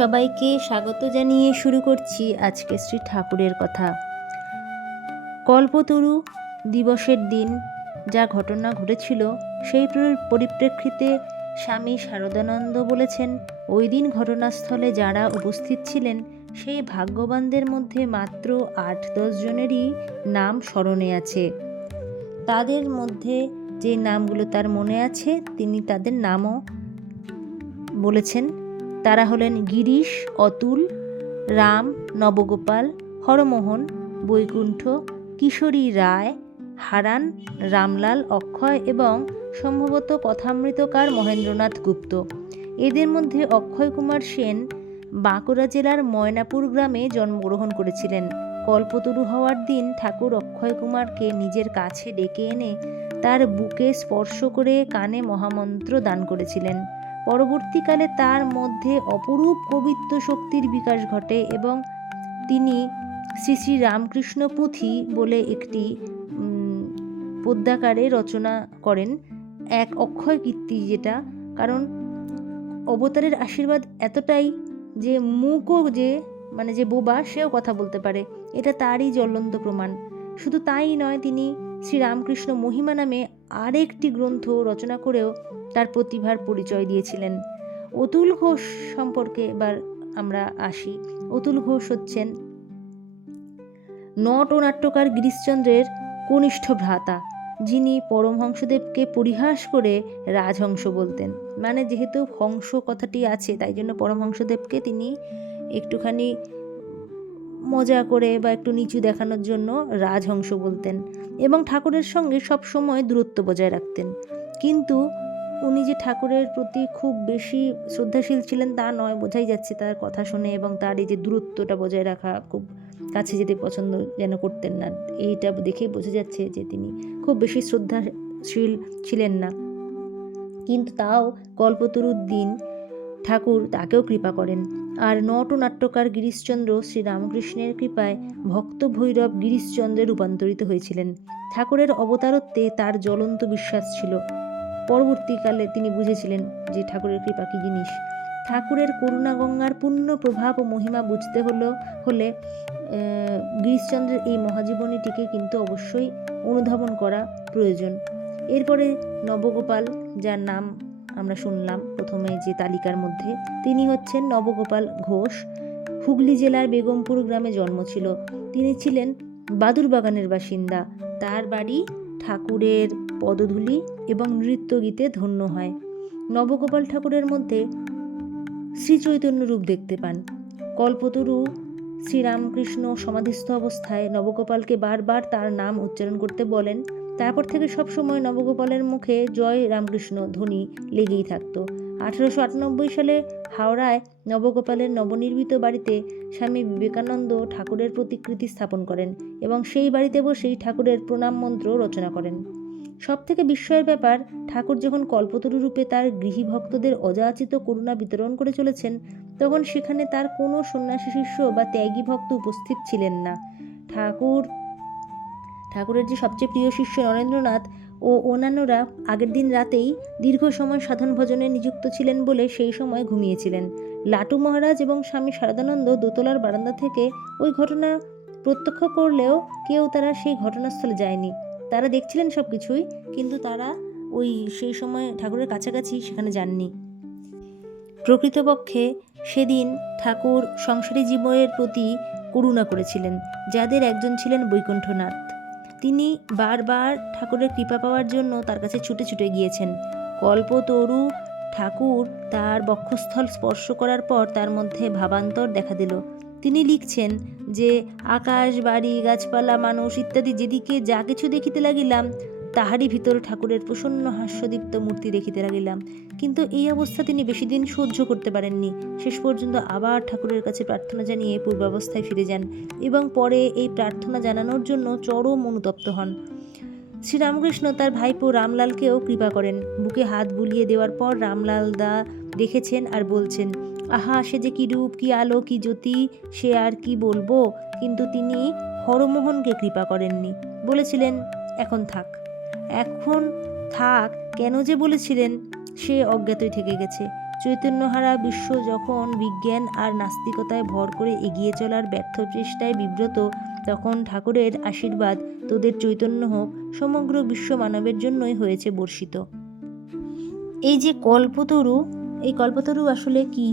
সবাইকে স্বাগত জানিয়ে শুরু করছি আজকে শ্রী ঠাকুরের কথা। কল্পতরু দিবসের দিন যা ঘটনা ঘটেছিল সেই পরিপ্রেক্ষিতে স্বামী শারদানন্দ বলেছেন, ওই দিন ঘটনাস্থলে যারা উপস্থিত ছিলেন সেই ভাগ্যবানদের মধ্যে মাত্র 8-10 জনেরই নাম স্মরণে আছে। তাদের মধ্যে যে নামগুলো তার মনে আছে তিনি তাদের নামও বলেছেন। তারা হলেন গিরিশ, অতুল, রাম, নবগোপাল, হরমোহন, বৈকুণ্ঠ, কিশোরী রায়, হারান, রামলাল, অক্ষয় এবং সম্ভবত কথামৃতকার মহেন্দ্রনাথ গুপ্ত। এদের মধ্যে অক্ষয় কুমার সেন বাঁকুড়া জেলার ময়নাপুর গ্রামে জন্মগ্রহণ করেছিলেন। কল্পতরু হওয়ার দিন ঠাকুর অক্ষয় কুমারকে নিজের কাছে ডেকে এনে তার বুকে স্পর্শ করে কানে মহামন্ত্র দান করেছিলেন। পরবর্তীকালে তার মধ্যে অপরূপ কবিত্ব শক্তির বিকাশ ঘটে এবং তিনি শ্রী শ্রী রামকৃষ্ণ পুঁথি বলে একটি পদ্যাকারে রচনা করেন, এক অক্ষয় কীর্তি, যেটা কারণ অবতারের আশীর্বাদ এতটাই যে মুখও যে বোবা সেও কথা বলতে পারে, এটা তারই জ্বলন্ত প্রমাণ। শুধু তাই নয়, তিনি শ্রীরামকৃষ্ণ মহিমা নামে আরেকটি গ্রন্থ রচনা করেও তার প্রতিভার পরিচয় দিয়েছিলেন। অতুল ঘোষ সম্পর্কে এবার আমরা আসি। অতুল ঘোষ হচ্ছেন নট ও নাট্যকার গিরিশচন্দ্রের কনিষ্ঠ ভ্রাতা, যিনি পরমহংসদেবকে পরিহাস করে রাজহংস বলতেন। মানে যেহেতু হংস কথাটি আছে তাই জন্য পরমহংসদেবকে তিনি একটুখানি মজা করে বা একটু নিচু দেখানোর জন্য রাজহংস বলতেন এবং ঠাকুরের সঙ্গে সব সময় দূরত্ব বজায় রাখতেন। কিন্তু উনি যে ঠাকুরের প্রতি খুব বেশি শ্রদ্ধাশীল ছিলেন তা নয়, বোঝাই যাচ্ছে তার কথা শুনে, এবং তার এই যে দূরত্বটা বজায় রাখা, খুব কাছে যেতে পছন্দ যেন করতেন না, এইটা দেখেই বোঝা যাচ্ছে যে তিনি খুব বেশি শ্রদ্ধাশীল ছিলেন না। কিন্তু তাও কল্পতরুর দিন ঠাকুর তাকেও কৃপা করেন। আর নট ও নাট্যকার গিরিশচন্দ্র শ্রীরামকৃষ্ণের কৃপায় ভক্ত ভৈরব গিরিশচন্দ্রে রূপান্তরিত হয়েছিলেন। ঠাকুরের অবতারত্বে তার জ্বলন্ত বিশ্বাস ছিল। পরবর্তীকালে তিনি বুঝেছিলেন যে ঠাকুরের কৃপা কী জিনিস। ঠাকুরের করুণা গঙ্গার পূর্ণ প্রভাব ও মহিমা বুঝতে হলে গিরিশচন্দ্রের এই মহাজীবনীটিকে কিন্তু অবশ্যই অনুধাবন করা প্রয়োজন। এরপরে নবগোপাল, যার নাম আমরা শুনলাম প্রথমে যে তালিকার মধ্যে, তিনি হচ্ছেন নবগোপাল ঘোষ। হুগলি জেলার বেগমপুর গ্রামে জন্ম ছিল। তিনি ছিলেন বাদুরবাগানের বাসিন্দা। তার বাড়ি ঠাকুরের পদধূলি এবং নৃত্য গীতে ধন্য হয়। নবগোপাল ঠাকুরের মধ্যে শ্রীচৈতন্য রূপ দেখতে পান। কল্পতরু শ্রীরামকৃষ্ণ সমাধিস্থ অবস্থায় নবগোপালকে বারবার তার নাম উচ্চারণ করতে বলেন। তারপর থেকে সবসময় নবগোপালের মুখে জয় রামকৃষ্ণ ধ্বনি লেগেই থাকত। 1898 সালে হাওড়ায় নবগোপালের নবনির্মিত বাড়িতে স্বামী বিবেকানন্দ ঠাকুরের প্রতিকৃতি স্থাপন করেন এবং সেই বাড়িতে বসেই ঠাকুরের প্রণাম মন্ত্র রচনা করেন। সবথেকে বিস্ময়ের ব্যাপার, ঠাকুর যখন কল্পতরু রূপে তার গৃহী ভক্তদের অযাচিত করুণা বিতরণ করে চলেছেন, তখন সেখানে তার কোনো সন্ন্যাসী শিষ্য বা ত্যাগী ভক্ত উপস্থিত ছিলেন না। ঠাকুরের যে সবচেয়ে প্রিয় শিষ্য নরেন্দ্রনাথ ও অন্যান্যরা আগের দিন রাতেই দীর্ঘ সময় সাধন ভজনে নিযুক্ত ছিলেন বলে সেই সময় ঘুমিয়েছিলেন। লাটু মহারাজ এবং স্বামী শারদানন্দ দোতলার বারান্দা থেকে ওই ঘটনা প্রত্যক্ষ করলেও তারা সেই ঘটনাস্থলে যায়নি। তারা দেখছিলেন সব কিছুই, কিন্তু তারা সেই সময় ঠাকুরের কাছাকাছি সেখানে যাননি। প্রকৃতপক্ষে সেদিন ঠাকুর সংসারী জীবনের প্রতি করুণা করেছিলেন, যাদের একজন ছিলেন বৈকুণ্ঠনাথ। তিনি বারবার ঠাকুরের কৃপা পাওয়ার জন্য তার কাছে ছুটে ছুটে গিয়েছেন। কল্পতরু ঠাকুর তার বক্ষস্থল স্পর্শ করার পর তার মধ্যে ভাবান্তর দেখা দিল। তিনি লিখছেন যে, আকাশ, বাড়ি, গাছপালা, মানুষ ইত্যাদি যেদিকে যা কিছু দেখিতে লাগিলাম, তাহারই ভিতর ঠাকুরের প্রসন্ন হাস্যদীপ্ত মূর্তি দেখিতে লাগিলাম। কিন্তু এই অবস্থা তিনি বেশি দিন সহ্য করতে পারেননি। শেষ পর্যন্ত আবার ঠাকুরের কাছে প্রার্থনা জানিয়ে পূর্বাবস্থায় ফিরে যান এবং পরে এই প্রার্থনা জানানোর জন্য চরম অনুতপ্ত হন। শ্রীরামকৃষ্ণ তার ভাইপো রামলালকেও কৃপা করেন। বুকে হাত বুলিয়ে দেওয়ার পর রামলাল দা দেখেছেন আর বলছেন, আহা, সে যে কি রূপ, কি আলো, কি জ্যোতি, সে আর কি বলবো। কিন্তু তিনি হরমোহনকে কৃপা করেননি। বলেছিলেন, এখন থাক। কেন যে বলেছিলেন সে অজ্ঞাতই থেকে গেছে। চৈতন্যহারা বিশ্ব যখন বিজ্ঞান আর নাস্তিকতায় ভর করে এগিয়ে চলার ব্যর্থ চেষ্টায় বিব্রত, তখন ঠাকুরের আশীর্বাদ তোদের চৈতন্য হোক সমগ্র বিশ্ব মানবের জন্যই হয়েছে বর্ষিত। এই যে কল্পতরু, এই কল্পতরু আসলে কি?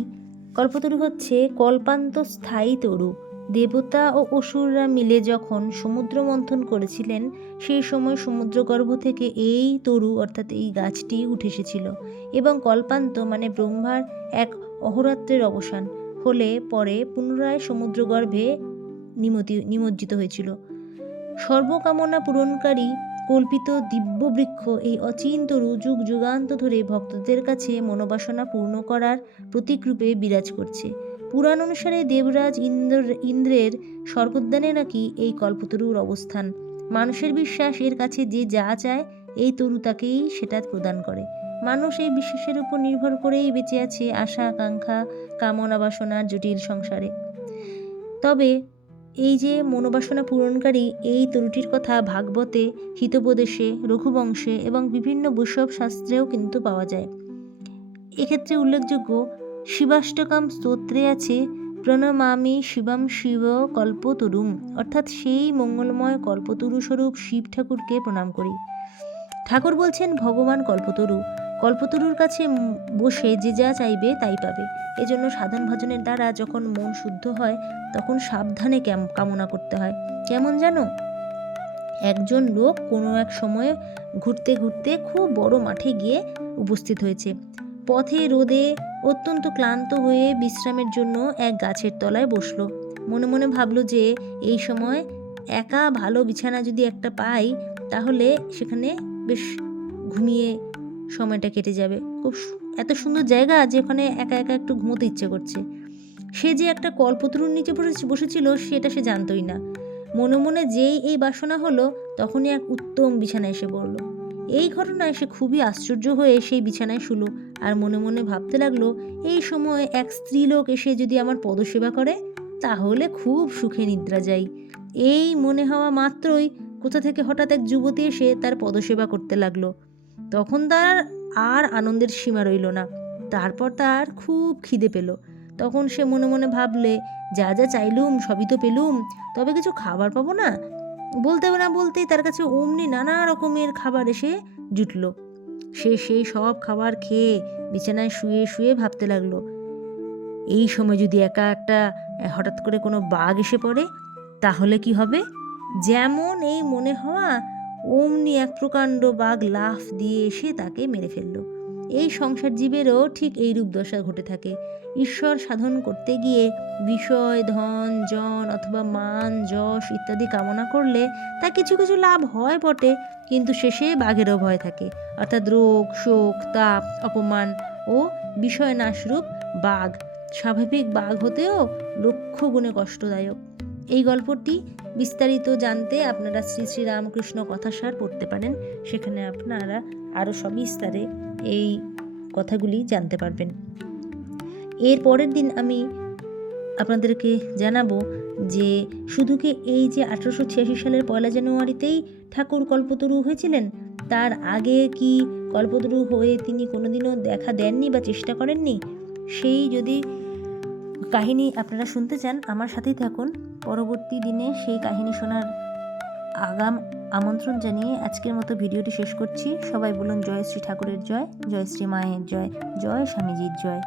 কল্পতরু হচ্ছে কল্পান্ত স্থায়ী তরু। দেবতা ও অসুররা মিলে যখন সমুদ্র মন্থন করেছিলেন, সেই সময় সমুদ্রগর্ভ থেকে এই তরু অর্থাৎ এই গাছটি উঠে এসেছিল এবং কল্পান্ত মানে ব্রহ্মার এক অহোরাত্রের অবসান হলে পরে পুনরায় সমুদ্রগর্ভে নিমজ্জিত হয়েছিল। সর্বকামনা পূরণকারী কল্পিত দিব্য বৃক্ষ এই অচিন তরু যুগ যুগান্ত ধরে ভক্তদের কাছে মনোবাসনা পূর্ণ করার প্রতীকরূপে বিরাজ করছে। পুরাণ অনুসারে দেবরাজ ইন্দ্রের স্বর্গোদ্যানে নাকি এই কল্পতরুর অবস্থান। মানুষের বিশ্বাস এর কাছে যে যা চায় এই তরু তাকেই সেটা প্রদান করে। মানুষ এই বিশ্বাসের উপর নির্ভর করেই বেঁচে আছে আশা আকাঙ্ক্ষা কামনা বাসনার জটিল সংসারে। তবে এই যে মনোবাসনা পূরণকারী এই তরুটির কথা ভাগবতে, হিতোপদেশে, রঘুবংশে এবং বিভিন্ন বৈষ্ণব শাস্ত্রেও কিন্তু পাওয়া যায়। এক্ষেত্রে উল্লেখযোগ্য শিবাষ্টকাম স্তোত্রে আছে প্রণমামি শিবম শিব কল্পতরুম, অর্থাৎ সেই মঙ্গলময় কল্পতরু স্বরূপ শিব ঠাকুরকে প্রণাম করি। ঠাকুর বলছেন ভগবান কল্পতরু, কল্পতরুর কাছে বসে যে যা চাইবে তাই পাবে। এজন্য সাধন ভজনের দ্বারা যখন মন শুদ্ধ হয় তখন সাবধানে কামনা করতে হয়। কেমন জানো? একজন লোক কোনো এক সময় ঘুরতে ঘুরতে খুব বড় মাঠে গিয়ে উপস্থিত হয়েছে। পথে রোদে অত্যন্ত ক্লান্ত হয়ে বিশ্রামের জন্য এক গাছের তলায় বসলো। মনে মনে ভাবলো যে এই সময় একা ভালো বিছানা যদি একটা পাই তাহলে সেখানে বেশ ঘুমিয়ে সময়টা কেটে যাবে। খুব এত সুন্দর জায়গা যে ওখানে একা একা একটু ঘুমোতে ইচ্ছে করছে। সে যে একটা কল্পতরুর নিচে বসেছিল সেটা সে জানতই না। মনে মনে যেই এই বাসনা হলো তখনই এক উত্তম বিছানায় এসে পড়ল। এই ঘটনায় সে খুবই আশ্চর্য হয়ে সেই বিছানায় শুলো আর মনে মনে ভাবতে লাগলো, এই সময় এক স্ত্রীলোক এসে যদি আমার পদসেবা করে তাহলে খুব সুখে নিদ্রা যাই। এই মনে হওয়া মাত্রই কোথা থেকে হঠাৎ এক যুবতী এসে তার পদসেবা করতে লাগলো। তখন তার আর আনন্দের সীমা রইল না। তারপর তার খুব খিদে পেল। তখন সে মনে মনে ভাবলে, যা যা চাইলুম সবই তো পেলুম, তবে কিছু খাবার পাবো না? বলতেই তার কাছে অমনি নানা রকমের খাবার এসে জুটল। সে সেই সব খাবার খেয়ে বিছানায় শুয়ে শুয়ে ভাবতে লাগলো, এই সময় যদি একা একটা হঠাৎ করে কোনো বাঘ এসে পড়ে তাহলে কি হবে? যেমন এই মনে হওয়া অমনি এক প্রকাণ্ড বাঘ লাফ দিয়ে এসে তাকে মেরে ফেললো। এই সংসার জীবেরও ঠিক এই রূপ দশা ঘটে থাকে। ঈশ্বর সাধন করতে গিয়ে বিষয়, ধন, জন অথবা মান, যশ ইত্যাদি কামনা করলে তা কিছু কিছু লাভ হয় বটে, কিন্তু শেষে বাঘেরও ভয় থাকে, অর্থাৎ রোগ, শোক, তাপ, অপমান ও বিষয় নাশরূপ বাঘ স্বাভাবিক বাঘ হতেও লক্ষ গুণে কষ্টদায়ক। এই গল্পটি বিস্তারিত জানতে আপনারা শ্রী শ্রী রামকৃষ্ণ কথাসার পড়তে পারেন। সেখানে আপনারা আরও সবিস্তারে এই কথাগুলি জানতে পারবেন। এর পরের দিন আমি আপনাদেরকে জানাবো যে শুধু কি এই যে 1886 সালের 1 জানুয়ারিতেই ঠাকুর কল্পতরু হয়েছিলেন, তার আগে কি কল্পতরু হয়ে তিনি কোনোদিনও দেখা দেননি বা চেষ্টা করেননি? সেই যদি কাহিনী আপনারা শুনতে চান আমার সাথেই থাকুন। পরবর্তী দিনে সেই কাহিনী শোনার আগাম আমন্ত্রণ জানিয়ে আজকের মতো ভিডিওটি শেষ করছি। সবাই বলুন জয় শ্রী ঠাকুরের জয়, জয় শ্রী মায়ের জয়, জয় স্বামীজির জয়।